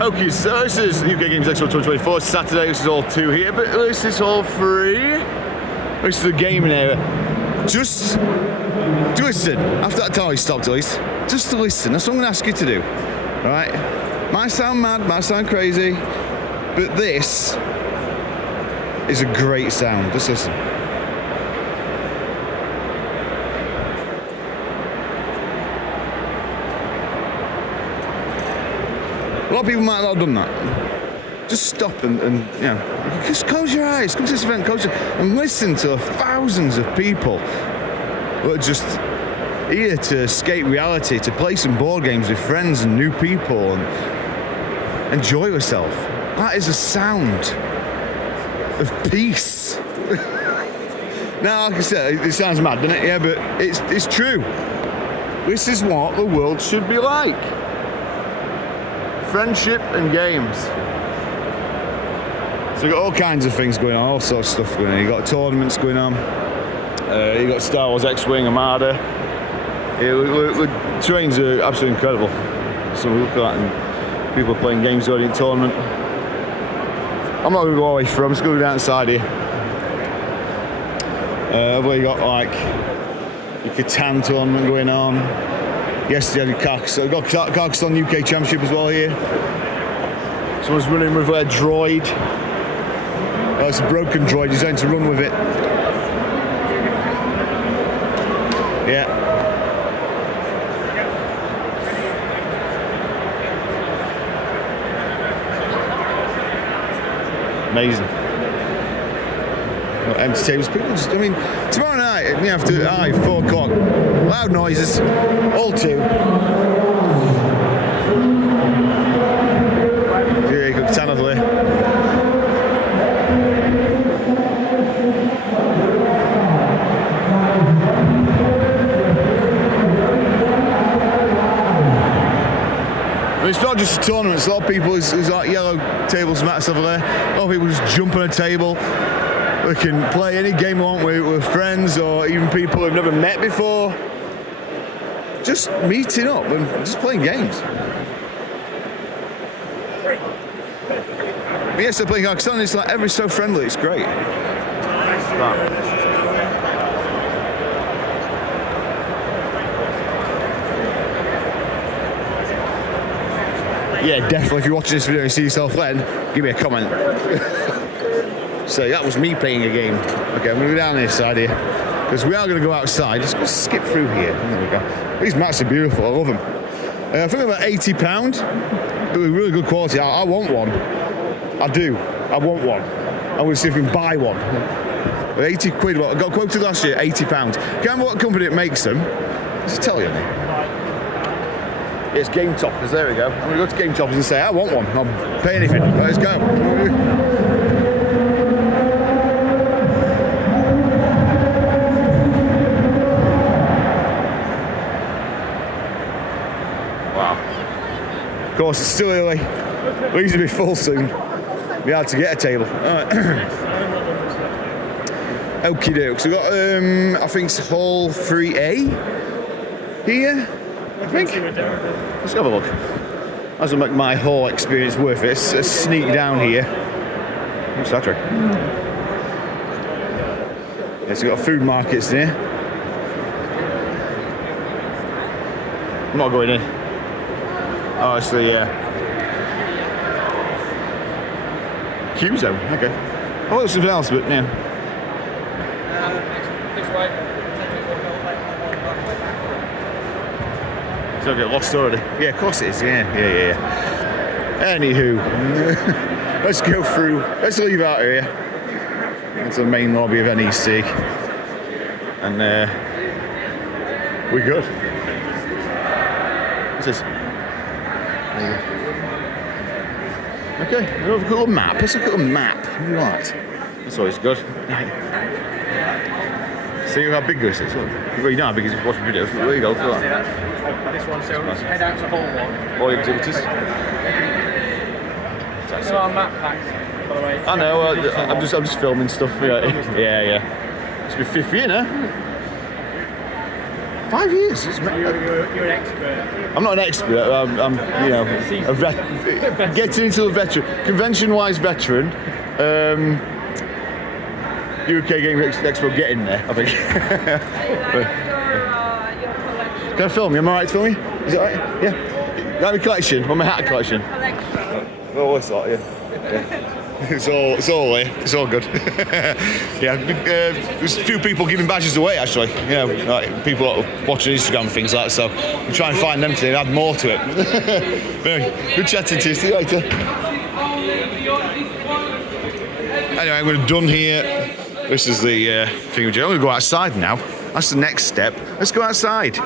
Okay, so this is UK Games Expo 2024, Saturday. This is all 2 here, but this is all 3. This is the gaming area. Just listen. After that time, stopped at least. Just to listen. That's what I'm going to ask you to do. Alright? Might sound mad, might sound crazy, but this is a great sound. Just listen. A lot of people might not have done that. Just stop and you know, just close your eyes, come to this event, and listen to the thousands of people who are just here to escape reality, to play some board games with friends and new people and enjoy yourself. That is a sound of peace. Now, like I said, it sounds mad, doesn't it? Yeah, but it's true. This is what the world should be like. Friendship and games. So we've got all kinds of things going on, all sorts of stuff going on. You've got tournaments going on. You've got Star Wars X-Wing, Armada. The trains are absolutely incredible. So we look at that and people are playing games already in tournament. I'm not going to go away from, I'm just going to go down inside here. Where you got like your Catan tournament going on. Yesterday had Carcassonne. We've got Carcassonne UK Championship as well here. Someone's running with their droid. Oh, it's a broken droid, he's going to run with it. Yeah. Amazing. Empty tables. People just, I mean, tomorrow night, you have to, 4 o'clock. Loud noises, all 2. Here you go, stand over there. It's not just tournaments. A lot of people, there's like yellow tables, mats over there. A lot of people just jump on a table. We can play any game we want with friends or even people we've never met before. Just meeting up and just playing games. But yes, they're playing Carcassonne. It's like ever so friendly. It's great. Yeah, definitely. If you're watching this video and see yourself then, give me a comment. So that was me playing a game. Okay, I'm going to go down this side here because we are going to go outside. Just skip through here. There we go. These mats are beautiful. I love them. I think they're about £80, but with really good quality. I want one. I do. I want one. I'm going to see if we can buy one. 80 quid. I got quoted last year, £80. Can't remember what company it makes them. Just tell you. It's Game Toppers. There we go. I'm going to go to Game Toppers and say I want one. I'll pay anything. Let's go. Of course, it's still early. We need to be full soon. Be hard to get a table. Alright. Okie doke. So we've got, I think it's Hall 3A here. I think. Let's have a look. That's what make my whole experience worth it. Let's sneak down here. What's that trick? Yeah, so we've got food markets there. I'm not going in. Oh, it's the Q zone. Okay. Oh, there's something else, but yeah. This way. So I get lost already. Yeah, of course it is. Yeah. Anywho, let's go through. Let's leave out here. Into the main lobby of NEC, and we're good. What's this? Okay, we'll have a little map. Let's look at the map. Look at that. That's always good. See how big this is. Well, you know how big it is if you watch videos, but there you go. Look at that. This one, so head out to Hall 1. All exhibitors. It's our map packs, by the way. I know, I'm just filming stuff. Yeah. It's been 50, you know? 5 years. You're an expert. I'm not an expert. I'm you know, getting into a veteran, convention-wise veteran. UK Games Expo, getting there, I think. Can I film you? Am I right to film you? Is it alright? Yeah. Like my collection, or my hat collection. Oh, what's that? Yeah. It's all good. Yeah, there's a few people giving badges away actually. Yeah, like people watching Instagram and things like that. So we try and find them today and add more to it. But anyway, good chatting to you. See you later. Anyway, we're done here. This is the thing. I'm going to go outside now. That's the next step. Let's go outside.